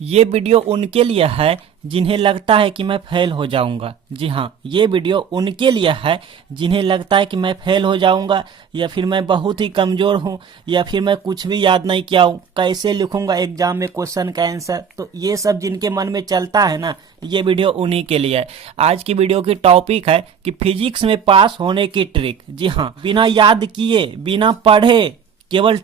ये वीडियो उनके लिए है जिन्हें लगता है कि मैं फेल हो जाऊंगा। जी हाँ, ये वीडियो उनके लिए है जिन्हें लगता है कि मैं फेल हो जाऊंगा, या फिर मैं बहुत ही कमज़ोर हूँ, या फिर मैं कुछ भी याद नहीं किया हूँ, कैसे लिखूंगा एग्जाम में क्वेश्चन का आंसर। तो ये सब जिनके मन में चलता है ना, ये वीडियो उन्हीं के लिए है। आज की वीडियो की टॉपिक है कि फिजिक्स में पास होने की ट्रिक। जी हाँ, बिना याद किए, बिना पढ़े, केवल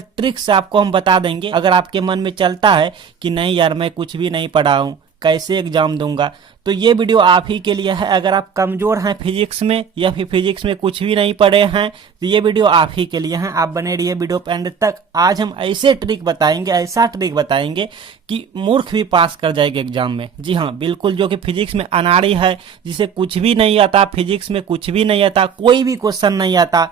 ट्रिक्स से आपको हम बता देंगे। अगर आपके मन में चलता है कि नहीं यार मैं कुछ भी नहीं पढ़ा हूँ, कैसे एग्जाम दूंगा, तो ये वीडियो आप ही के लिए है। अगर आप कमजोर हैं फिजिक्स में, या फिर फिजिक्स में कुछ भी नहीं पढ़े हैं, तो ये वीडियो आप ही के लिए है। आप बने रहिए वीडियो एंड तक। आज हम ऐसे ट्रिक बताएंगे, ऐसा ट्रिक बताएंगे कि मूर्ख भी पास कर जाएगा एग्जाम में। जी हाँ, बिल्कुल, जो कि फिजिक्स में अनाड़ी है, जिसे कुछ भी नहीं आता, फिजिक्स में कुछ भी नहीं आता, कोई भी क्वेश्चन नहीं आता,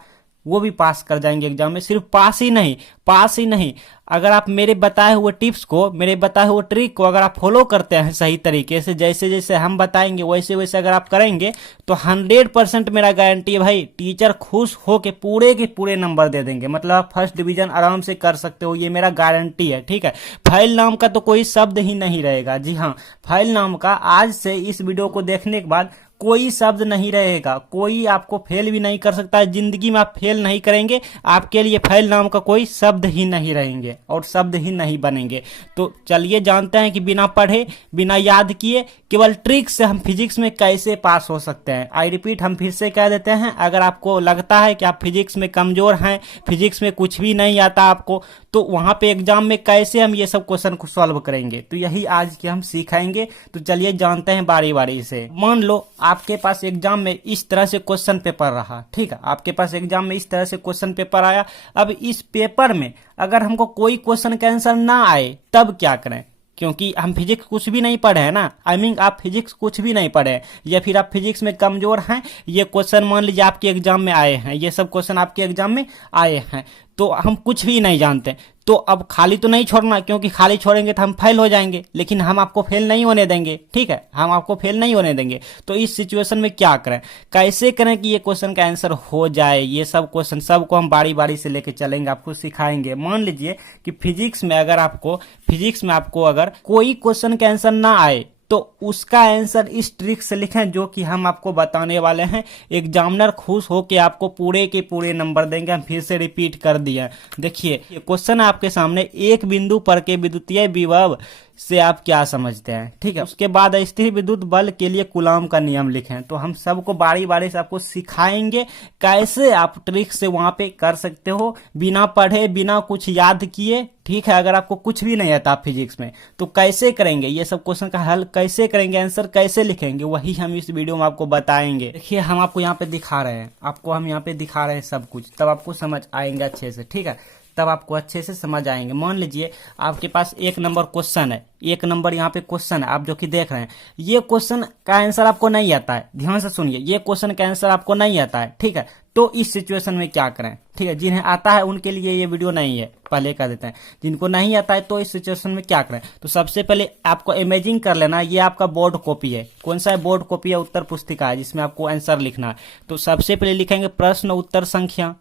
वो भी पास कर जाएंगे एग्जाम में। सिर्फ पास ही नहीं, अगर आप मेरे बताए हुए टिप्स को, मेरे बताए हुए ट्रिक को अगर आप फॉलो करते हैं सही तरीके से, जैसे जैसे हम बताएंगे वैसे वैसे अगर आप करेंगे, तो 100% मेरा गारंटी है भाई, टीचर खुश हो के पूरे नंबर दे देंगे। मतलब आप फर्स्ट डिवीजन आराम से कर सकते हो, ये मेरा गारंटी है। ठीक है, फाइल नाम का तो कोई शब्द ही नहीं रहेगा। जी हाँ, फाइल नाम का आज से इस वीडियो को देखने के बाद कोई शब्द नहीं रहेगा। कोई आपको फेल भी नहीं कर सकता है, जिंदगी में आप फेल नहीं करेंगे। आपके लिए फेल नाम का कोई शब्द ही नहीं रहेंगे और शब्द ही नहीं बनेंगे। तो चलिए जानते हैं कि बिना पढ़े, बिना याद किए, केवल ट्रिक से हम फिजिक्स में कैसे पास हो सकते हैं। आई रिपीट, हम फिर से कह देते हैं, अगर आपको लगता है कि आप फिजिक्स में कमजोर हैं, फिजिक्स में कुछ भी नहीं आता आपको, तो वहां पे एग्जाम में कैसे हम ये सब क्वेश्चन को सॉल्व करेंगे, तो यही आज के हम सिखाएंगे। तो चलिए जानते हैं बारी बारी से। मान लो आपके पास एग्जाम में इस तरह से क्वेश्चन पेपर रहा। ठीक है, आपके पास एग्जाम में इस तरह से क्वेश्चन पेपर आया। अब इस पेपर में अगर हमको कोई क्वेश्चन का आंसर ना आए, तब क्या करें? क्योंकि हम फिजिक्स कुछ भी नहीं पढ़े हैं ना, आप फिजिक्स कुछ भी नहीं पढ़े हैं, या फिर आप फिजिक्स में कमजोर हैं। ये क्वेश्चन मान लीजिए आपके एग्जाम में आए हैं, ये सब क्वेश्चन आपके एग्जाम में आए हैं, तो हम कुछ भी नहीं जानते। तो अब खाली तो नहीं छोड़ना, क्योंकि खाली छोड़ेंगे तो हम फेल हो जाएंगे। लेकिन हम आपको फेल नहीं होने देंगे। ठीक है, हम आपको फेल नहीं होने देंगे। तो इस सिचुएशन में क्या करें, कैसे करें कि ये क्वेश्चन का आंसर हो जाए? ये सब क्वेश्चन सबको हम बारी बारी से लेके चलेंगे, आपको सिखाएंगे। मान लीजिए कि फिजिक्स में आपको अगर कोई क्वेश्चन का आंसर ना आए, तो उसका आंसर इस ट्रिक से लिखें जो कि हम आपको बताने वाले हैं। एग्जामिनर खुश हो के आपको पूरे के पूरे नंबर देंगे। हम फिर से रिपीट कर दिए। देखिए, ये क्वेश्चन आपके सामने, एक बिंदु पर के विद्युतीय विभव से आप क्या समझते हैं? ठीक है, उसके बाद स्थिर विद्युत बल के लिए कूलॉम का नियम लिखें। तो हम सबको बारी बारी से आपको सिखाएंगे कैसे आप ट्रिक से वहां पे कर सकते हो, बिना पढ़े, बिना कुछ याद किए। ठीक है, अगर आपको कुछ भी नहीं आता फिजिक्स में, तो कैसे करेंगे ये सब क्वेश्चन का हल, कैसे करेंगे, आंसर कैसे लिखेंगे, वही हम इस वीडियो में आपको बताएंगे। देखिए, हम आपको यहाँ पे दिखा रहे हैं, सब कुछ, तब आपको समझ आएंगे अच्छे से। ठीक है, तब आपको अच्छे से समझ आएंगे। मान लीजिए आपके पास 1 नंबर क्वेश्चन है, 1 नंबर यहाँ पे क्वेश्चन है, आप जो कि देख रहे हैं। ये क्वेश्चन का आंसर आपको नहीं आता है, ध्यान से सुनिए, ये क्वेश्चन का आंसर आपको नहीं आता है। ठीक है, तो इस सिचुएशन में क्या करें? ठीक है, जिन्हें आता है उनके लिए ये वीडियो नहीं है, पहले कह देते हैं। जिनको नहीं आता है, तो इस सिचुएशन में क्या करें? तो सबसे पहले आपको इमेजिन कर लेना, ये आपका बोर्ड कॉपी है। कौन सा है? बोर्ड कॉपी है, उत्तर पुस्तिका है, जिसमें आपको आंसर लिखना है। तो सबसे पहले लिखेंगे प्रश्न उत्तर संख्या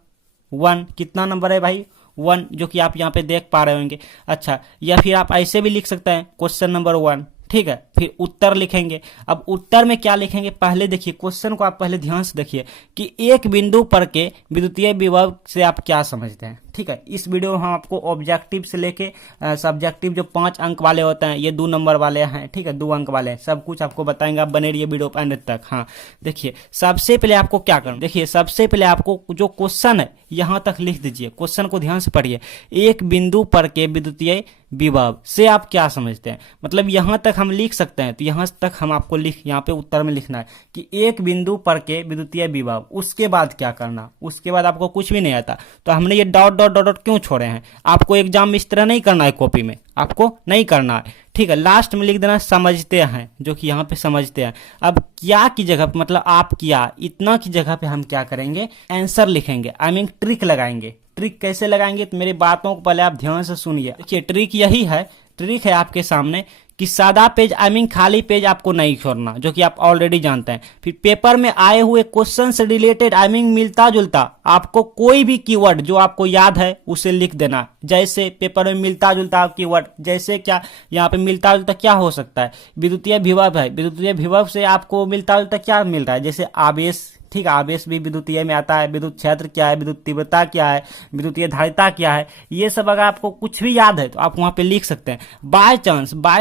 1। कितना नंबर है भाई? 1, जो कि आप यहाँ पे देख पा रहे होंगे। अच्छा, या फिर आप ऐसे भी लिख सकते हैं, क्वेश्चन नंबर 1। ठीक है, फिर उत्तर लिखेंगे। अब उत्तर में क्या लिखेंगे? पहले देखिए क्वेश्चन को, आप पहले ध्यान से देखिए कि एक बिंदु पर के विद्युतीय विभव से आप क्या समझते हैं। ठीक है, इस वीडियो में हम आपको ऑब्जेक्टिव से लेके सब्जेक्टिव, जो 5 अंक वाले होते हैं, ये 2 नंबर वाले हैं। ठीक है, 2 अंक वाले हैं, सब कुछ आपको बताएंगे। आप बने रहिए वीडियो एंड तक। हाँ, देखिए, सबसे पहले आपको क्या करना, देखिए सबसे पहले आपको जो क्वेश्चन है यहां तक लिख दीजिए। क्वेश्चन को ध्यान से पढ़िए। एक बिंदु पर के विद्युतीय विभव से आप क्या समझते हैं, मतलब यहां तक हम लिख सकते हैं। तो यहां तक हम आपको यहाँ पे उत्तर में लिखना है कि एक बिंदु पर के विद्युतीय विभव। उसके बाद क्या करना? उसके बाद आपको कुछ भी नहीं आता, तो हमने ये डॉट डॉट डॉट डॉट क्यों छोड़े हैं? आपको एग्जाम में इस तरह नहीं करना है, कॉपी में आपको नहीं करना है। ठीक है, लास्ट में लिख देना समझते हैं, जो कि यहाँ पे समझते हैं। अब क्या की जगह, मतलब आप क्या, इतना की जगह पे हम क्या करेंगे? आंसर लिखेंगे, ट्रिक लगाएंगे। ट्रिक कैसे लगाएंगे? तो मेरी बातों को पहले आप ध्यान से सुनिए। देखिए, ट्रिक यही है, ट्रिक है आपके सामने कि सादा पेज आई मीन खाली पेज आपको नहीं छोड़ना, जो कि आप ऑलरेडी जानते हैं। फिर पेपर में आए हुए क्वेश्चन से रिलेटेड आई मीन मिलता जुलता आपको कोई भी कीवर्ड जो आपको याद है उसे लिख देना। जैसे पेपर में मिलता जुलता कीवर्ड, जैसे क्या यहाँ पे मिलता जुलता क्या हो सकता है, विद्युतीय विभव है, विद्युतीय विभव से आपको मिलता जुलता क्या मिल रहा है, जैसे आवेश, ठीक है, आवेश भी विद्युतीय में आता है, विद्युत क्षेत्र क्या है, विद्युत तीव्रता क्या है, विद्युतीय धारिता क्या है, ये सब अगर आपको कुछ भी याद है तो आप वहां पे लिख सकते हैं। बाय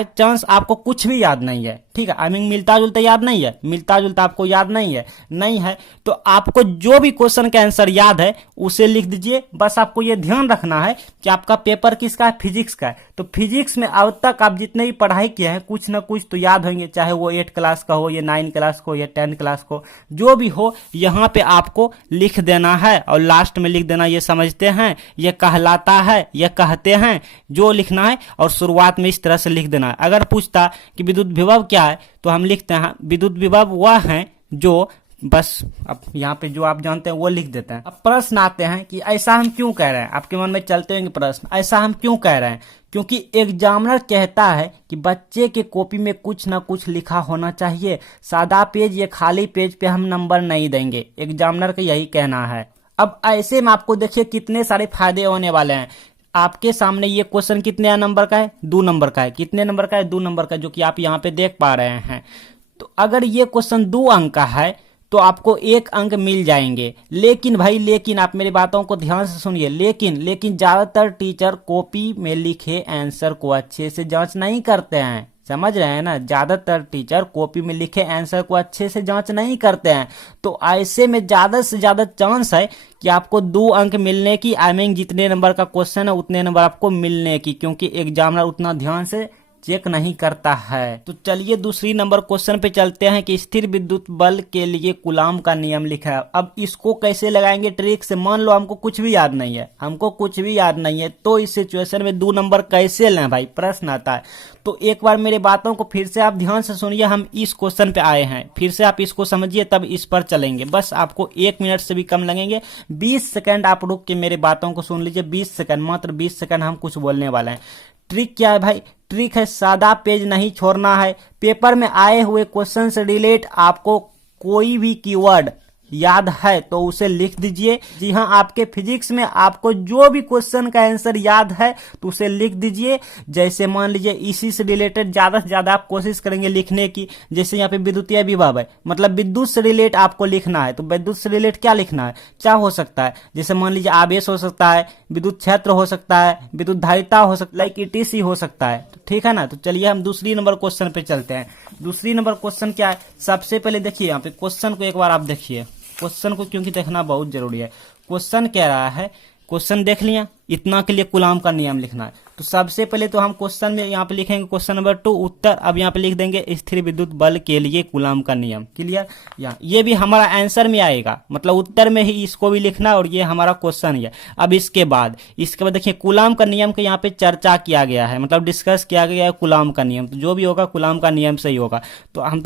चांस आपको कुछ भी याद नहीं है, ठीक है, आई मीन मिलता जुलता याद नहीं है, मिलता जुलता आपको याद नहीं है तो आपको जो भी क्वेश्चन का आंसर याद है उसे लिख दीजिए। बस आपको ये ध्यान रखना है कि आपका पेपर किसका है, फिजिक्स का है। तो फिजिक्स में अब तक आप जितने भी पढ़ाई किए हैं कुछ ना कुछ तो याद होंगे, चाहे वो 8 क्लास का हो या 9 क्लास को या 10 क्लास को, जो भी हो यहाँ पे आपको लिख देना है। और लास्ट में लिख देना ये समझते हैं, ये कहलाता है, ये कहते हैं, जो लिखना है। और शुरुआत में इस तरह से लिख देना है। अगर पूछता कि विद्युत विभव क्या है तो हम लिखते हैं विद्युत विभव वह है जो, बस अब यहाँ पे जो आप जानते हैं वो लिख देते हैं। अब प्रश्न आते हैं कि ऐसा हम क्यों कह रहे हैं, आपके मन में चलते होंगे प्रश्न, ऐसा हम क्यों कह रहे हैं, क्योंकि एग्जामिनर कहता है कि बच्चे के कॉपी में कुछ ना कुछ लिखा होना चाहिए, सादा पेज या खाली पेज पे हम नंबर नहीं देंगे, एग्जामिनर का यही कहना है। अब ऐसे में आपको देखिए कितने सारे फायदे होने वाले हैं। आपके सामने ये क्वेश्चन कितने नंबर का है, 2 नंबर का है, कितने नंबर का है, 2 नंबर का, जो कि आप यहाँ पे देख पा रहे हैं। तो अगर ये क्वेश्चन 2 अंक का है तो आपको 1 अंक मिल जाएंगे। लेकिन भाई लेकिन आप मेरी बातों को ध्यान से सुनिए, लेकिन ज्यादातर टीचर कॉपी में लिखे आंसर को अच्छे से जांच नहीं करते हैं, समझ रहे हैं ना, ज्यादातर टीचर कॉपी में लिखे आंसर को अच्छे से जांच नहीं करते हैं। तो ऐसे में ज्यादा से ज्यादा चांस है कि आपको 2 अंक मिलने की, आई मीन जितने नंबर का क्वेश्चन है उतने नंबर आपको मिलने की, क्योंकि एग्जामिनर उतना ध्यान से चेक नहीं करता है। तो चलिए दूसरी नंबर क्वेश्चन पे चलते हैं कि स्थिर विद्युत बल के लिए कूलाम का नियम लिखा है। अब इसको कैसे लगाएंगे ट्रिक से, मान लो हमको कुछ भी याद नहीं है, तो इस सिचुएशन में 2 नंबर कैसे लें भाई, प्रश्न आता है। तो एक बार मेरे बातों को फिर से आप ध्यान से सुनिए, हम इस क्वेश्चन पे आए हैं, फिर से आप इसको समझिए तब इस पर चलेंगे। बस आपको 1 मिनट से भी कम लगेंगे, 20 सेकंड आप रुक के मेरे बातों को सुन लीजिए, 20 सेकंड, मात्र 20 सेकंड हम कुछ बोलने वाले हैं। ट्रिक क्या है भाई, ट्रिक है सादा पेज नहीं छोड़ना है। पेपर में आए हुए क्वेश्चन से रिलेट आपको कोई भी कीवर्ड याद है तो उसे लिख दीजिए। जी हाँ, आपके फिजिक्स में आपको जो भी क्वेश्चन का आंसर याद है तो उसे लिख दीजिए। जैसे मान लीजिए इसी से रिलेटेड ज्यादा से ज्यादा आप कोशिश करेंगे लिखने की। जैसे यहाँ पे विद्युतीय विभव है, मतलब विद्युत से रिलेट आपको लिखना है, तो विद्युत से रिलेट क्या लिखना है, क्या हो सकता है, जैसे मान लीजिए आवेश हो सकता है, विद्युत क्षेत्र हो सकता है, विद्युत धारिता हो सकता है, लाइक ETC हो सकता है, ठीक है ना। तो चलिए हम दूसरी नंबर क्वेश्चन पे चलते हैं। दूसरी नंबर क्वेश्चन क्या है, सबसे पहले देखिए यहाँ पे क्वेश्चन को एक बार आप देखिए, क्वेश्चन को क्योंकि देखना बहुत जरूरी है। क्वेश्चन कह रहा है, क्वेश्चन देख लिया, इतना के लिए कूलाम का नियम लिखना है। तो सबसे पहले तो हम क्वेश्चन में यहाँ पे लिखेंगे क्वेश्चन नंबर 2 उत्तर। अब यहाँ पे लिख देंगे स्थिर विद्युत बल के लिए कूलाम का नियम, क्लियर। यहाँ ये भी हमारा आंसर में आएगा, मतलब उत्तर में ही इसको भी लिखना, और ये हमारा क्वेश्चन है। अब इसके बाद देखिए कूलाम का नियम के यहाँ पे चर्चा किया गया है, मतलब डिस्कस किया गया है कूलाम का नियम। तो जो भी होगा कूलाम का नियम से ही होगा। तो हम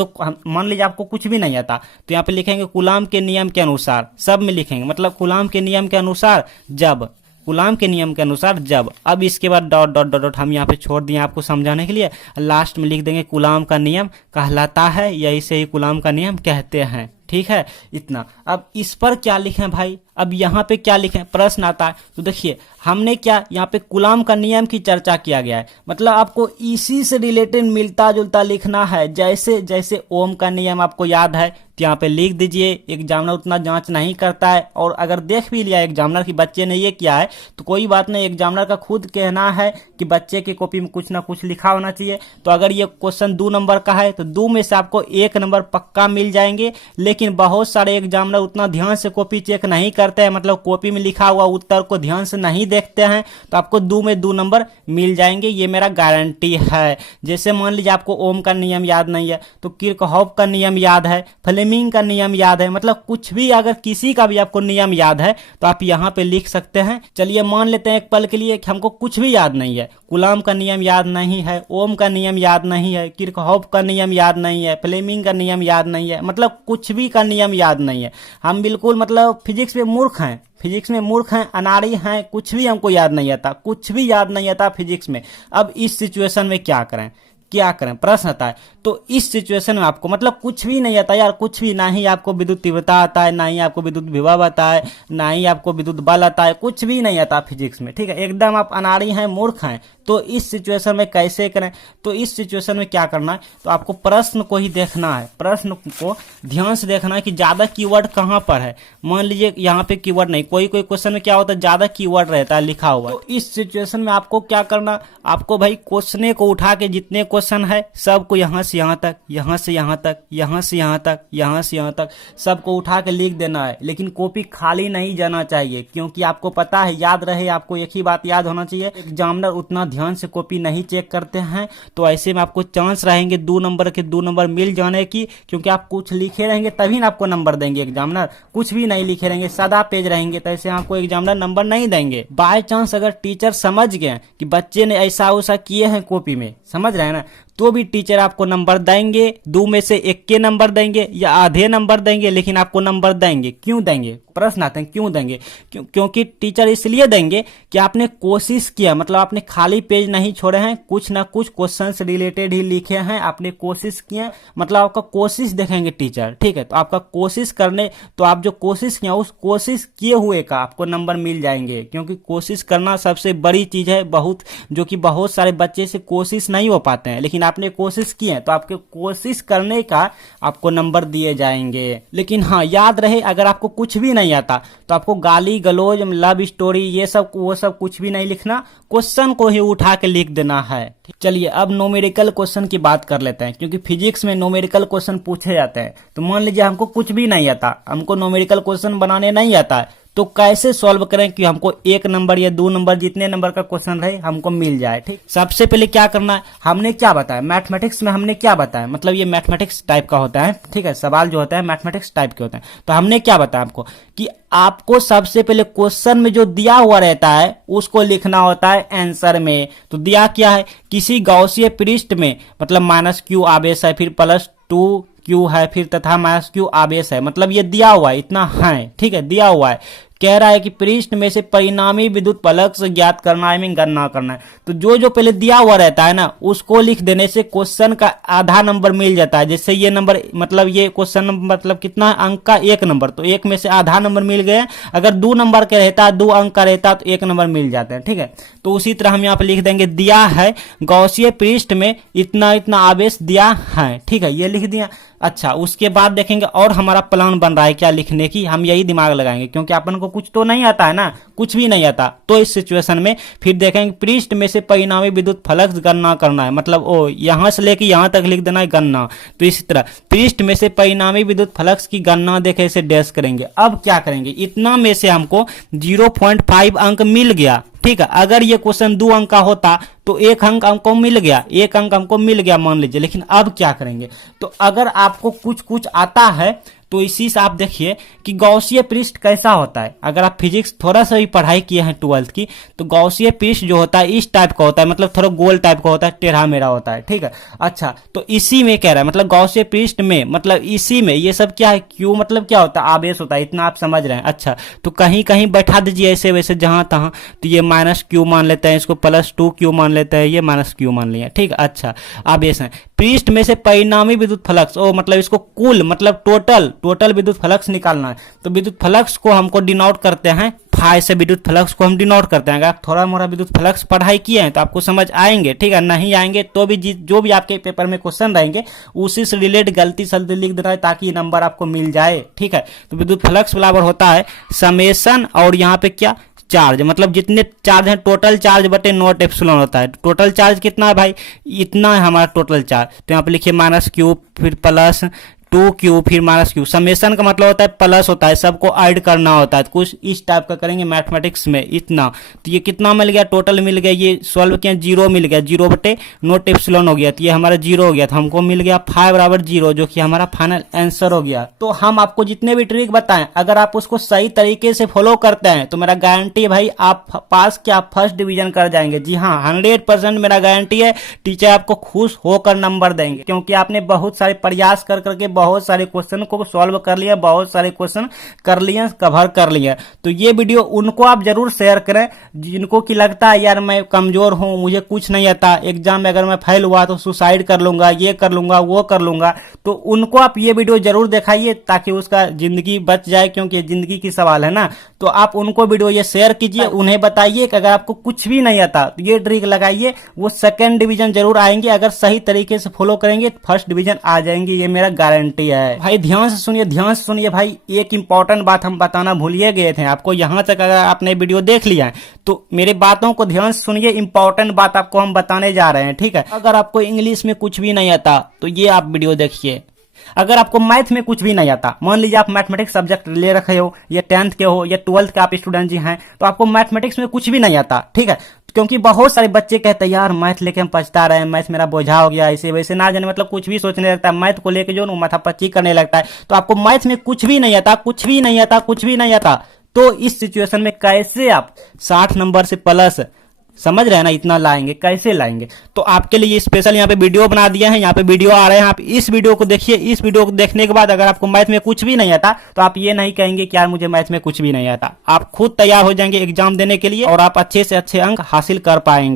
मान लीजिए आपको कुछ भी नहीं आता तो यहाँ पे लिखेंगे कूलाम के नियम के अनुसार, सब में लिखेंगे, मतलब कूलाम के नियम के अनुसार जब, कूलाम के नियम के अनुसार जब। अब इसके बाद डॉट डॉट डॉट डॉट हम यहाँ पे छोड़ दिए आपको समझाने के लिए। लास्ट में लिख देंगे कूलाम का नियम कहलाता है या इसे ही कूलाम का नियम कहते हैं, ठीक है, इतना। अब इस पर क्या लिखें भाई, अब यहाँ पे क्या लिखें, प्रश्न आता है। तो देखिए हमने क्या यहाँ पे कूलाम का नियम की चर्चा किया गया है, मतलब आपको इसी से रिलेटेड मिलता जुलता लिखना है। जैसे जैसे ओम का नियम आपको याद है तो यहाँ पे लिख दीजिए। एग्जामिनर उतना जांच नहीं करता है, और अगर देख भी लिया एग्जामिनर की बच्चे ने ये किया है तो कोई बात नहीं, एग्जामिनर का खुद कहना है कि बच्चे की कॉपी में कुछ ना कुछ लिखा होना चाहिए। तो अगर ये क्वेश्चन 2 नंबर का है तो 2 में से आपको 1 नंबर पक्का मिल जाएंगे। लेकिन बहुत सारे एग्जामिनर उतना ध्यान से कॉपी चेक नहीं करते हैं, मतलब कॉपी में लिखा हुआ उत्तर को ध्यान से नहीं देखते हैं, तो आपको 2 में 2 नंबर मिल जाएंगे, ये मेरा गारंटी है। जैसे मान लीजिए आपको ओम का नियम याद नहीं है तो किरचॉफ का नियम याद है, फ्लेमिंग का नियम याद है, मतलब कुछ भी अगर किसी का भी आपको नियम याद है तो आप यहाँ पे लिख सकते हैं। चलिए मान लेते हैं एक पल के लिए कि हमको कुछ भी याद नहीं है, कूलाम का नियम याद नहीं है, ओम का नियम याद नहीं है, किरचॉफ का नियम याद नहीं है, फ्लेमिंग का नियम याद नहीं है, मतलब कुछ भी का नियम याद नहीं है। हम बिल्कुल मतलब फिजिक्स में मूर्ख हैं, अनाड़ी हैं, कुछ भी हमको याद नहीं आता, कुछ भी याद नहीं आता फिजिक्स में। अब इस सिचुएशन में क्या करें, क्या करें, प्रश्न आता है। तो इस सिचुएशन में आपको मतलब कुछ भी नहीं आता यार, कुछ भी, ना ही आपको विद्युत तीव्रता आता है, ना ही आपको विद्युत विभव आता है, ना ही आपको विद्युत बल आता है, कुछ भी नहीं आता फिजिक्स में, ठीक है, एकदम आप अनाड़ी हैं, मूर्ख हैं। तो इस सिचुएशन में कैसे करें? तो इस सिचुएशन में क्या करना है, तो आपको प्रश्न को ही देखना है, प्रश्न को ध्यान से देखना है कि ज्यादा कीवर्ड कहां पर है। मान लीजिए यहाँ पे कीवर्ड नहीं, कोई कोई क्वेश्चन में क्या होता है ज्यादा कीवर्ड रहता है लिखा हुआ। तो इस सिचुएशन में आपको क्या करना, आपको भाई क्वेश्चन को उठा के जितने क्वेश्चन है सबको यहाँ से यहाँ तक, यहाँ से यहाँ तक, यहाँ से यहाँ तक, यहाँ से यहाँ तक सबको उठा के लिख देना है। लेकिन कॉपी खाली नहीं जाना चाहिए, क्योंकि आपको पता है, याद रहे, आपको एक ही बात याद होना चाहिए, एग्जामिनर उतना ध्यान से कॉपी नहीं चेक करते हैं। तो ऐसे में आपको चांस रहेंगे 2 नंबर के 2 नंबर मिल जाने की, क्योंकि आप कुछ लिखे रहेंगे तभी ना आपको नंबर देंगे एग्जामिनर। कुछ भी नहीं लिखे रहेंगे, सादा पेज रहेंगे, तो ऐसे आपको एग्जामिनर नंबर नहीं देंगे। बाय चांस अगर टीचर समझ गए कि बच्चे ने ऐसा वैसा किए हैं कॉपी में, समझ रहे हैं ना, तो भी टीचर आपको नंबर देंगे। 2 में से 1 के नंबर देंगे या आधे नंबर देंगे, लेकिन आपको नंबर देंगे। क्यों देंगे? प्रश्न आते हैं क्यों देंगे? क्योंकि टीचर इसलिए देंगे कि आपने कोशिश किया, मतलब आपने खाली पेज नहीं छोड़े हैं, कुछ ना कुछ क्वेश्चन से रिलेटेड ही लिखे हैं, आपने कोशिश किया, मतलब आपका कोशिश देखेंगे टीचर, ठीक है। तो आपका कोशिश करने, तो आप जो कोशिश किया उस कोशिश किए हुए का आपको नंबर मिल जाएंगे, क्योंकि कोशिश करना सबसे बड़ी चीज है, बहुत, जो कि बहुत सारे बच्चे से कोशिश नहीं हो पाते हैं, लेकिन आपने कोशिश की है तो आपके कोशिश करने का आपको नंबर दिए जाएंगे। लेकिन हाँ, याद रहे, अगर आपको कुछ भी नहीं आता तो आपको गाली गलौज, लव स्टोरी, ये सब वो सब कुछ भी नहीं लिखना, क्वेश्चन को ही उठा के लिख देना है। चलिए अब न्यूमेरिकल क्वेश्चन की बात कर लेते हैं, क्योंकि फिजिक्स में न्यूमेरिकल क्वेश्चन पूछे जाते हैं। तो मान लीजिए हमको कुछ भी नहीं आता, हमको न्यूमेरिकल क्वेश्चन बनाने नहीं आता है, तो कैसे सॉल्व करें कि हमको 1 नंबर या 2 नंबर जितने नंबर का क्वेश्चन रहे हमको मिल जाए, ठीक। सबसे पहले क्या करना है, हमने क्या बताया मैथमेटिक्स में, हमने क्या बताया, मतलब ये मैथमेटिक्स टाइप का होता है, ठीक है, सवाल जो होता है मैथमेटिक्स टाइप के होते हैं। तो हमने क्या बताया आपको कि आपको सबसे पहले क्वेश्चन में जो दिया हुआ रहता है उसको लिखना होता है आंसर में। तो दिया क्या है, किसी गौसीय पृष्ठ में, मतलब -q आवेश है, फिर +2 Q है, फिर तथा -q आवेश है, मतलब ये दिया हुआ है, इतना है, ठीक है, दिया हुआ है। कह रहा है कि पृष्ठ में से परिणामी विद्युत फ्लक्स ज्ञात करना है, में गणना करना है। तो जो जो पहले दिया हुआ रहता है ना, उसको लिख देने से क्वेश्चन का आधा नंबर मिल जाता है। जैसे ये नंबर, मतलब ये क्वेश्चन मतलब कितना है, अंक का 1 नंबर, तो 1 में से आधा नंबर मिल गया। अगर 2 नंबर का रहता है, 2 अंक का रहता है, तो 1 नंबर मिल जाते हैं, ठीक है। तो उसी तरह हम यहाँ पे लिख देंगे, दिया है गौसीय पृष्ठ में इतना इतना आवेश दिया है, ठीक है, ये लिख दिया। अच्छा, उसके बाद देखेंगे और हमारा प्लान बन रहा है क्या लिखने की, हम यही दिमाग लगाएंगे, क्योंकि अपन को कुछ तो नहीं आता है ना, कुछ भी नहीं आता। तो इस सिचुएशन में फिर देखेंगे पृष्ठ में से परिणामी विद्युत फ्लक्स गणना करना है, मतलब ओ यहां से लेके यहां तक लिख देना है गणना। तो इसी तरह पृष्ठ में से परिणामी विद्युत फ्लक्स की गणना देखे इसे डैश करेंगे। अब क्या करेंगे, इतना में से हमको 0.5 अंक मिल गया, ठीक है। अगर ये क्वेश्चन 2 अंक का होता तो 1 अंक हमको मिल गया, 1 अंक हमको मिल गया मान लीजिए। लेकिन अब क्या करेंगे, तो अगर आपको कुछ कुछ आता है तो इसी से आप देखिए कि गौसीय पृष्ठ कैसा होता है। अगर आप फिजिक्स थोड़ा सा भी पढ़ाई किए हैं 12th की, तो गौसीय पृष्ठ जो होता है इस टाइप का होता है, मतलब थोड़ा गोल टाइप का होता है, टेढ़ा मेढ़ा होता है, ठीक है। अच्छा, तो इसी में कह रहा है, मतलब गौसीय पृष्ठ में, मतलब इसी में ये सब क्या है, क्यू मतलब क्या होता है, आवेश होता है, इतना आप समझ रहे हैं। अच्छा, तो कहीं कहीं बैठा दीजिए ऐसे वैसे जहां तहां, तो ये -q मान लेते हैं, इसको +2q मान लेते हैं, ये -q मान लिया, ठीक है। अच्छा, आवेश है पृष्ठ में से परिणामी विद्युत फ्लक्स, ओ मतलब इसको कुल, मतलब टोटल विद्युत फ्लक्स निकालना है। तो विद्युत फ्लक्स को हमको डिनोट करते हैं फाई से, विद्युत फ्लक्स को हम डिनोट करते हैं। अगर आप थोड़ा मोड़ा विद्युत फ्लक्स पढ़ाई किए हैं तो आपको समझ आएंगे, ठीक है। नहीं आएंगे तो भी जो भी आपके पेपर में क्वेश्चन रहेंगे उसी से रिलेट गलती सलती लिख देना है, ताकि नंबर आपको मिल जाए, ठीक है। तो विद्युत फ्लक्स बराबर होता है समेशन, और यहाँ पे क्या, चार्ज, मतलब जितने चार्ज है टोटल चार्ज बटे नॉट एप्सिलॉन होता है। टोटल चार्ज कितना है भाई, इतना है हमारा टोटल चार्ज। तो यहाँ पे लिखिए -q, फिर +2q, फिर -q। समेशन का मतलब होता है प्लस होता है, सबको ऐड करना होता है, कुछ इस टाइप का करेंगे मैथमेटिक्स में, इतना। तो ये कितना मिल गया, टोटल मिल गया, ये सॉल्व किया 0 मिल गया, 0 बटे नॉट एप्सिलॉन हो गया, तो ये हमारा 0 हो गया। तो हमको मिल गया फाई बराबर 0, जो कि हमारा फाइनल आंसर हो गया। तो हम आपको जितने भी ट्रिक बताएं, अगर आप उसको सही तरीके से फॉलो करते हैं तो मेरा गारंटी है भाई आप पास क्या, फर्स्ट डिवीजन कर जाएंगे। जी हाँ, 100% मेरा गारंटी है, टीचर आपको खुश होकर नंबर देंगे, क्योंकि आपने बहुत सारे प्रयास कर करके बहुत सारे क्वेश्चन को सॉल्व कर लिया, बहुत सारे क्वेश्चन कर लिए, कवर कर लिया। तो ये वीडियो उनको आप जरूर शेयर करें जिनको कि लगता है यार मैं कमजोर हूं, मुझे कुछ नहीं आता, एग्जाम में अगर मैं फेल हुआ तो सुसाइड कर लूंगा, ये कर लूंगा, वो कर लूंगा। तो उनको आप ये वीडियो जरूर दिखाइए ताकि उसका जिंदगी बच जाए, क्योंकि जिंदगी की सवाल है ना। तो आप उनको वीडियो ये शेयर कीजिए, उन्हें बताइए कि अगर आपको कुछ भी नहीं आता तो ये ट्रिक लगाइए, वो सेकंड डिवीजन जरूर आएंगे। अगर सही तरीके से फॉलो करेंगे फर्स्ट डिवीजन आ जाएंगे, ये मेरा गारंटी है। भाई ध्यान से सुनिए, ध्यान से सुनिए भाई, एक इंपॉर्टेंट बात हम बताना भूलिए गए थे आपको। यहां तक अगर आपने वीडियो देख लिया है तो मेरे बातों को ध्यान से सुनिए, इंपॉर्टेंट बात आपको हम बताने जा रहे हैं, ठीक है। अगर आपको इंग्लिश में कुछ भी नहीं आता तो ये आप वीडियो देखिए। अगर आपको मैथ में कुछ भी नहीं आता, मान लीजिए आप मैथमेटिक्स सब्जेक्ट ले रखे हो, या 10th के हो या 12th के आप स्टूडेंट जी हैं, तो आपको मैथमेटिक्स में कुछ भी नहीं आता, ठीक है। क्योंकि बहुत सारे बच्चे कहते हैं यार मैथ लेके हम पछता रहे हैं, मैथ मेरा बोझा हो गया, ऐसे वैसे ना जाने मतलब कुछ भी सोचने लगता है, मैथ को लेके जो माथा पच्ची करने लगता है। तो आपको मैथ में कुछ भी नहीं आता, कुछ भी नहीं आता, कुछ भी नहीं आता, तो इस सिचुएशन में कैसे आप 60 नंबर से प्लस, समझ रहे हैं ना, इतना लाएंगे, कैसे लाएंगे। तो आपके लिए स्पेशल यहाँ पे वीडियो बना दिया है, यहाँ पे वीडियो आ रहे हैं, आप इस वीडियो को देखिए। इस वीडियो को देखने के बाद अगर आपको मैथ में कुछ भी नहीं आता तो आप ये नहीं कहेंगे कि यार मुझे मैथ में कुछ भी नहीं आता। आप खुद तैयार हो जाएंगे एग्जाम देने के लिए और आप अच्छे से अच्छे अंक हासिल कर पाएंगे।